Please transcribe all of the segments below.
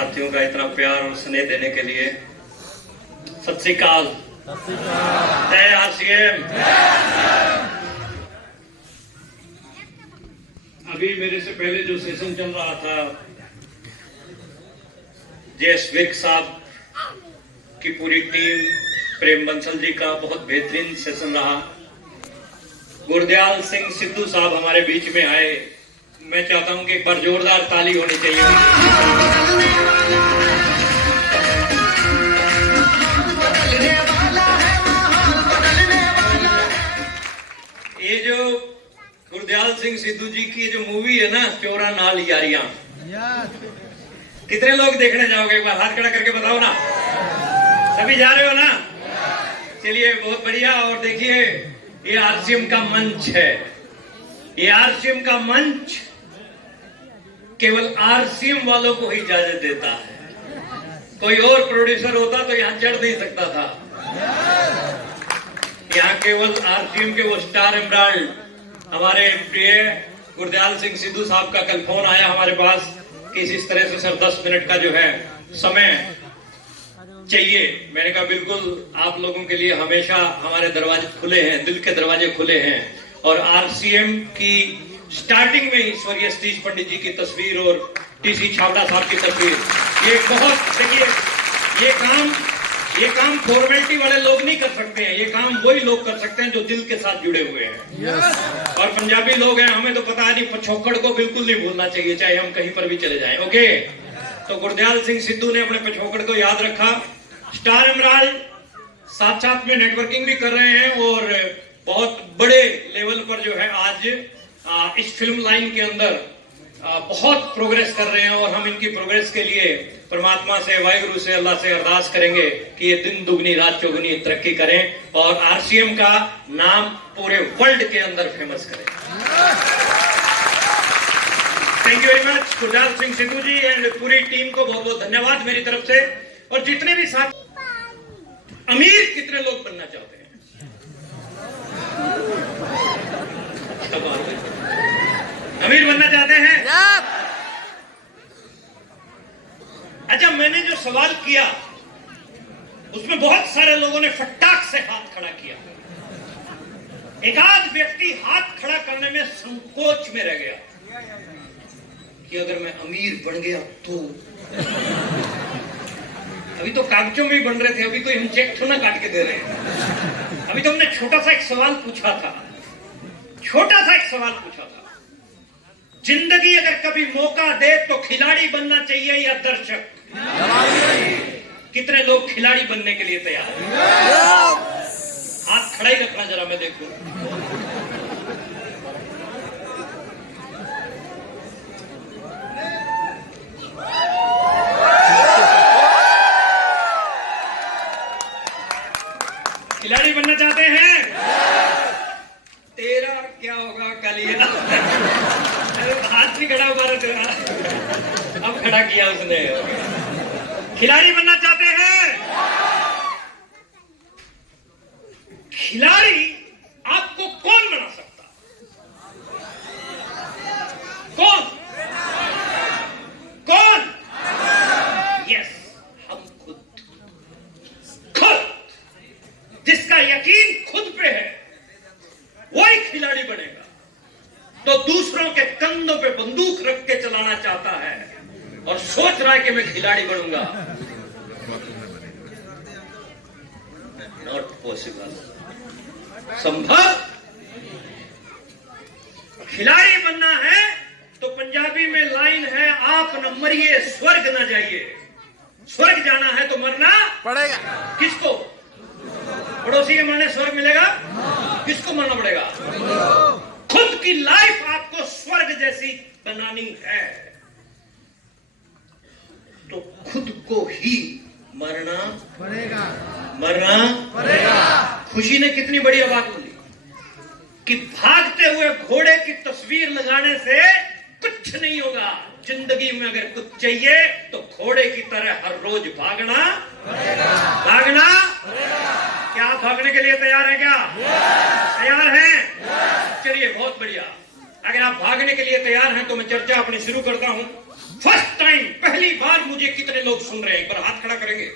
साथियों का इतना प्यार और स्नेह देने के लिए सत श्री अकाल। जय आरसीएम। अभी मेरे से पहले जो सेशन चल रहा था, जेएस विक साहब की पूरी टीम, प्रेम बंसल जी का बहुत बेहतरीन सेशन रहा। गुरदयाल सिंह सिद्धू साहब हमारे बीच में आए। मैं चाहता हूं कि एक बार जोरदार ताली होनी चाहिए। ये जो गुरदयाल सिंह सिद्धू जी की जो मूवी है ना, चोरा नाल यारियां, कितने लोग देखने जाओगे? एक बार हाथ खड़ा करके बताओ ना। सभी जा रहे हो ना? चलिए, बहुत बढ़िया। और देखिए, ये आरसीएम का मंच है। ये आरसीएम का मंच केवल आरसीएम वालों को ही इजाजत देता है। कोई और प्रोड्यूसर होता तो यहां चढ़ नहीं सकता था। यहां केवल आरसीएम के वो स्टार एमराल्ड, हमारे प्रिय गुरदयाल सिंह सिद्धू साहब का कल फोन आया हमारे पास कि इस तरह से सर 10 मिनट का जो है समय चाहिए। मैंने कहा बिल्कुल, आप लोगों के लिए हमेशा हमारे दरवाजे खुले हैं, दिल के दरवाजे खुले हैं। और आरसीएम की स्टार्टिंग में ही स्वर्गीय सतीश पंडित जी की तस्वीर और टीसी छावड़ा साहब की तस्वीर, ये बहुत, देखिए, ये काम फॉर्मेलिटी वाले लोग नहीं कर सकते हैं। ये काम वही लोग कर सकते हैं जो दिल के साथ जुड़े हुए हैं। और पंजाबी लोग हैं, हमें तो पता नहीं, पछोकड़ को बिल्कुल नहीं भूलना चाहिए, चाहे हम कहीं पर भी चले जाएं। ओके, तो गुरदयाल सिंह सिद्धू ने अपने पछोकड़ को याद रखा। स्टार एमराल्ड साथ साथ में नेटवर्किंग भी कर रहे हैं और बहुत बड़े लेवल पर जो है आज इस फिल्म लाइन के अंदर बहुत प्रोग्रेस कर रहे हैं। और हम इनकी प्रोग्रेस के लिए परमात्मा से, वाहिगुरु से, अल्लाह से अरदास करेंगे कि ये दिन दुगनी रात चौगुनी तरक्की करें और आरसीएम का नाम पूरे वर्ल्ड के अंदर फेमस करें। Thank you very much Gurdayal Singh Sidhu ji and पूरी टीम को बहुत बहुत धन्यवाद मेरी तरफ से। और जितने भी साथ, अमीर कितने लोग बनना चाहते हैं? अमीर बनना चाहते हैं? अच्छा, मैंने जो सवाल किया उसमें बहुत सारे लोगों ने फटाक से हाथ खड़ा किया। एक आध व्यक्ति हाथ खड़ा करने में संकोच में रह गया कि अगर मैं अमीर बन गया तो। अभी तो कागजों में ही बन रहे थे, अभी कोई हम चेक थोड़ा काट के दे रहे हैं। अभी तो हमने छोटा सा एक सवाल पूछा था, छोटा सा एक सवाल पूछा था, जिंदगी अगर कभी मौका दे तो खिलाड़ी बनना चाहिए या दर्शक? कितने लोग खिलाड़ी बनने के लिए तैयार हैं? हाथ खड़ा ही रखना जरा, मैं देखूं। खिलाड़ी बनना चाहते हैं? तेरा क्या होगा कल? ये हाथ भी खड़ा हुआ तेरा, अब खड़ा किया उसने। खिलाड़ी बनना चाहते हैं? खिलाड़ी आपको कौन बना सकता? कौन? कौन? यस, हम खुद। खुद जिसका यकीन खुद पे है वही खिलाड़ी बनेगा। तो दूसरों के कंधों पे बंदूक रख के चलाना चाहता है और सोच रहा है कि मैं खिलाड़ी बनूंगा, नॉट पॉसिबल, संभव। खिलाड़ी बनना है तो पंजाबी में लाइन है, आप न मरिए स्वर्ग न जाइए। स्वर्ग जाना है तो मरना पड़ेगा। किसको? पड़ोसी के मरने स्वर्ग मिलेगा? किसको मरना पड़ेगा? खुद की लाइफ आपको स्वर्ग जैसी बनानी है तो खुद को ही मरना पड़ेगा। मरना पड़ेगा। खुशी ने कितनी बढ़िया बात बोली कि भागते हुए घोड़े की तस्वीर लगाने से कुछ नहीं होगा। जिंदगी में अगर कुछ चाहिए तो घोड़े की तरह हर रोज भागना पड़ेगा। भागना पड़ेगा। क्या आप भागने के लिए तैयार हैं? क्या तैयार हैं? चलिए, बहुत बढ़िया। अगर आप भागने के लिए तैयार हैं तो मैं चर्चा अपनी शुरू करता हूं। फर्स्ट टाइम, पहली बार मुझे कितने लोग सुन रहे हैं? एक बार हाथ खड़ा करेंगे।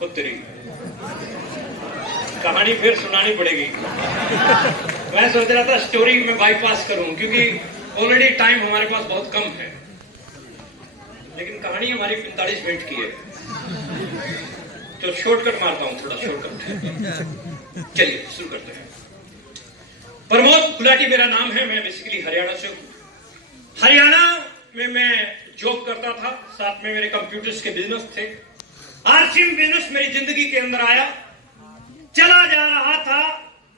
तो तेरी कहानी फिर सुनानी पड़ेगी। मैं सोच रहा था स्टोरी में बाईपास करूं, क्योंकि ऑलरेडी टाइम हमारे पास बहुत कम है, लेकिन कहानी हमारी 45 मिनट की है, तो शॉर्टकट मारता हूं, थोड़ा शॉर्टकट। चलिए शुरू करते हैं। प्रमोद गुलाटी मेरा नाम है। मैं बेसिकली हरियाणा से हूं। हरियाणा में मैं जॉब करता था, साथ में मेरे कंप्यूटर्स के बिजनेस थे। आरसीएम बिजनेस मेरी जिंदगी के अंदर आया, चला जा रहा था,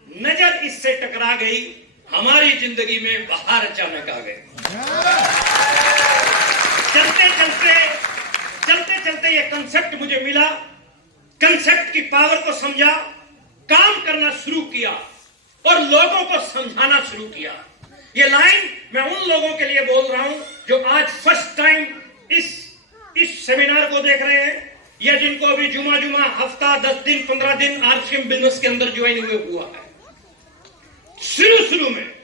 नजर इससे टकरा गई, हमारी जिंदगी में बाहर अचानक आ गए। चलते चलते ये कंसेप्ट मुझे मिला, कंसेप्ट की पावर को समझा, काम करना शुरू किया और लोगों को समझाना शुरू किया। ये लाइन मैं उन लोगों के लिए बोल रहा हूं जो आज फर्स्ट टाइम इस सेमिनार को देख रहे हैं, या जिनको अभी जुमा हफ्ता 10 दिन 15 दिन आरसीएम बिजनेस के अंदर ज्वाइन हुआ है। शुरू में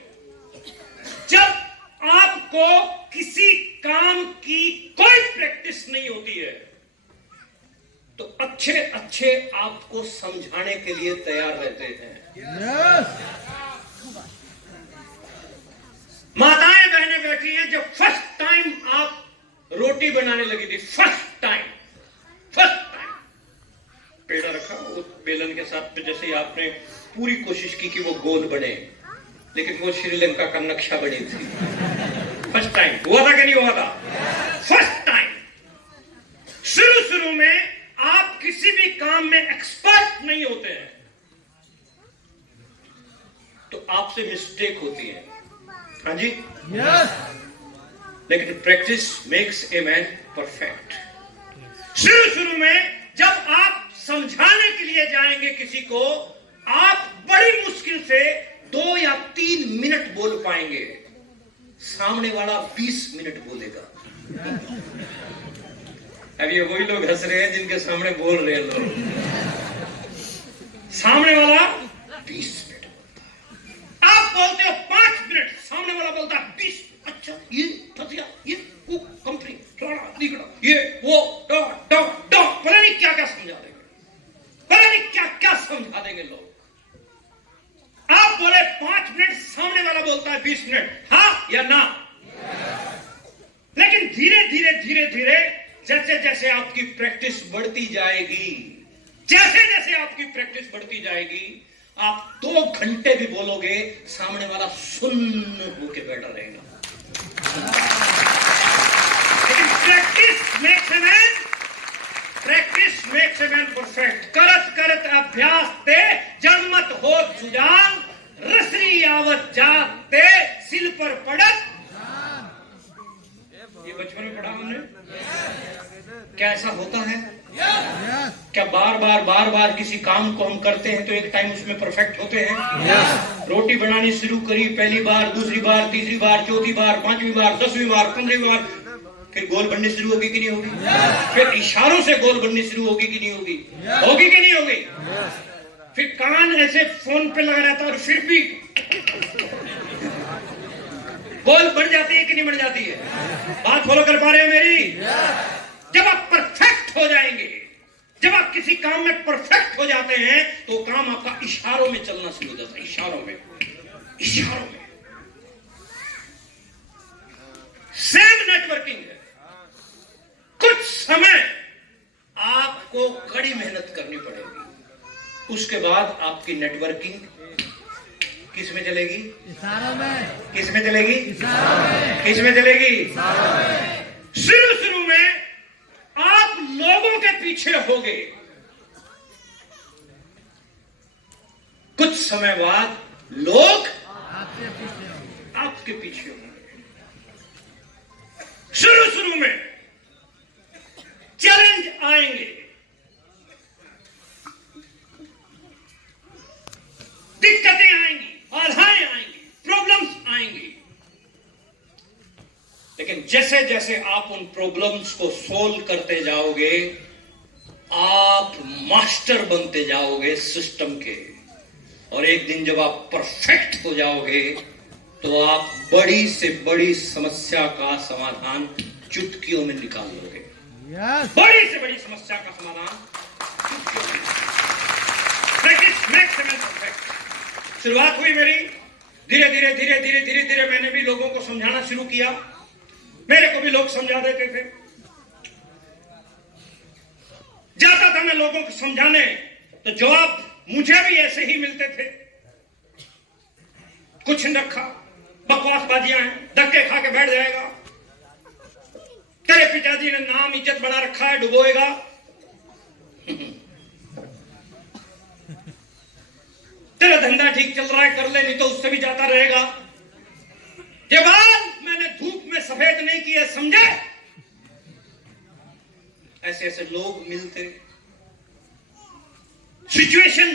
जब आपको किसी काम की कोई प्रैक्टिस नहीं होती है, तो अच्छे आपको समझाने के लिए तैयार रहते हैं। माताएं बहनें बैठी हैं, जब फर्स्ट टाइम आप रोटी बनाने लगी थी, फर्स्ट टाइम पेड़ा रखा, उस बेलन के साथ पे जैसे आपने पूरी कोशिश की कि वो गोल बने, लेकिन वो श्रीलंका का नक्शा बनी थी। फर्स्ट टाइम हुआ था कि नहीं हुआ था? First time. शुरू में आप किसी भी काम में एक्सपर्ट नहीं होते हैं, तो आपसे मिस्टेक होती है। हाँ जी, लेकिन practice makes a man perfect. शुरू में जब आप समझाने के लिए जाएंगे किसी को, आप बड़ी मुश्किल से 2 या 3 मिनट बोल पाएंगे, सामने वाला 20 मिनट बोलेगा। अब ये वही लोग हंस रहे हैं जिनके सामने बोल रहे हैं लोग। सामने वाला 20 मिनट बोलता है, आप बोलते हो 5 मिनट, सामने वाला बोलता है 20। अच्छा, ये फसिया, ये वो कंपनी, ये वो पता नहीं क्या समझा देंगे, पता नहीं क्या समझा देंगे लोग। आप बोले 5 मिनट, सामने वाला बोलता है 20 मिनट, हाँ या ना। लेकिन धीरे जैसे आपकी प्रैक्टिस बढ़ती जाएगी, जैसे आपकी प्रैक्टिस बढ़ती जाएगी, आप 2 घंटे भी बोलोगे, सामने वाला सुन्न होके बैठा रहेगा। लेकिन practice makes a man perfect. करत अभ्यास ते जन्मत हो सुजान, रसरी आवत जाते सिल पर पड़त। ये बचपन में पढ़ा हमने। क्या ऐसा होता है? क्या बार बार किसी काम को हम करते हैं तो एक टाइम उसमें परफेक्ट होते हैं? रोटी बनानी शुरू करी, पहली बार, दूसरी बार, तीसरी बार, चौथी बार, 5वीं बार, 10वीं बार, 15वीं बार, फिर गोल बननी शुरू होगी कि नहीं होगी? फिर इशारों से गोल बननी शुरू होगी कि नहीं होगी? होगी कि नहीं होगी? फिर कान ऐसे फोन पे लगा रहता है और फिर भी गोल बन जाती है कि नहीं बन जाती है? बात फॉलो कर पा रहे हो मेरी? जब आप परफेक्ट हो जाएंगे, जब आप किसी काम में परफेक्ट हो जाते हैं, तो काम आपका इशारों में चलना शुरू हो जाता है। इशारों में सेम नेटवर्किंग है। कुछ समय आपको कड़ी मेहनत करनी पड़ेगी, उसके बाद आपकी नेटवर्किंग किस में चलेगी? इशारों में। किस में चलेगी? इशारों में। किस में चलेगी? इशारों में। शुरू में आप लोगों के पीछे होगे, कुछ समय बाद लोग आपके पीछे होंगे। शुरू में चैलेंज आएंगे, दिक्कतें आएंगी, बाधाएं आएंगी, प्रॉब्लम्स आएंगी, लेकिन जैसे आप उन प्रॉब्लम्स को सोल्व करते जाओगे, आप मास्टर बनते जाओगे सिस्टम के। और एक दिन जब आप परफेक्ट हो जाओगे, तो आप बड़ी से बड़ी समस्या का समाधान चुटकियों में निकाल लोगे। बड़ी से बड़ी समस्या का समाधान चुटकियों में। शुरुआत हुई मेरी, धीरे धीरे धीरे धीरे धीरे धीरे मैंने भी लोगों को समझाना शुरू किया। मेरे को भी लोग समझा देते थे। जाता था मैं लोगों को समझाने तो जवाब मुझे भी ऐसे ही मिलते थे, कुछ नहीं रखा, बकवासबाजियां हैं, धक्के खा के बैठ जाएगा, तेरे पिताजी ने नाम इज्जत बना रखा है, डुबोएगा। तेरा धंधा ठीक चल रहा है, कर ले, नहीं तो उससे भी जाता रहेगा। ये बात मैंने धूप में सफेद नहीं किया, समझे? ऐसे ऐसे लोग मिलते। सिचुएशन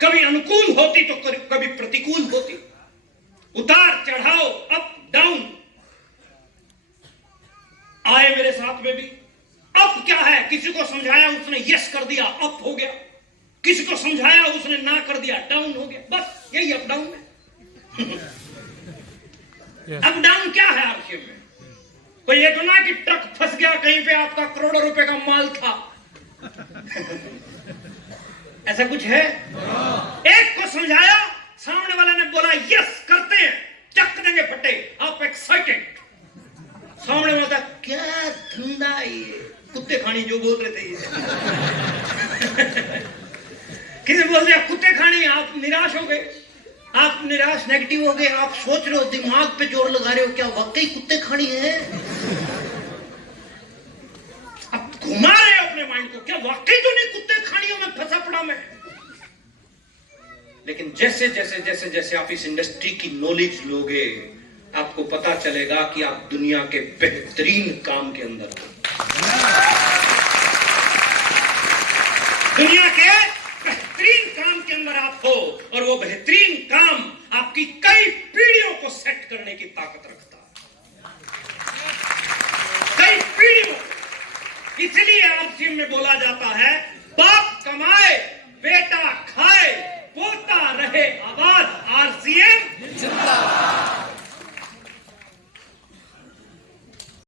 कभी अनुकूल होती तो कभी प्रतिकूल होती, उतार चढ़ाव, अप डाउन आए मेरे साथ में भी। अप क्या है? किसी को समझाया उसने यस कर दिया, अप हो गया। किसी को समझाया उसने ना कर दिया, डाउन हो गया। बस यही अप डाउन है। अप डाउन क्या है आरसीएम में? कोई ये तो ना कि ट्रक फंस गया कहीं पे, आपका करोड़ों रुपए का माल था। ऐसा कुछ है? एक को समझाया, सामने वाले ने बोला यस करते हैं, चक देंगे फटे, आप एक्साइटेड। सामने वाला था, क्या धंधा ये, कुत्ते खानी जो बोल रहे थे ये। किसी बोल दिया कुत्ते खानी, आप निराश हो गए। आप निराश, नेगेटिव हो गए। आप सोच रहे हो, दिमाग पे जोर लगा रहे हो, क्या वाकई कुत्ते खानी है? आप घुमा रहे हो अपने माइंड को, क्या वाकई तो नहीं कुत्ते खानियों में फंसा पड़ा मैं? लेकिन जैसे जैसे जैसे जैसे आप इस इंडस्ट्री की नॉलेज लोगे, आपको पता चलेगा कि आप दुनिया के बेहतरीन काम के अंदर हो। दुनिया के बेहतरीन काम के अंदर आप हो, और वो बेहतरीन काम आपकी कई पीढ़ियों को सेट करने की ताकत रखता है। कई पीढ़ियों। इसलिए आरसीएम में बोला जाता है, बाप कमाए बेटा खाए, पोता रहे आबाद, आरसीएम जिंदाबाद।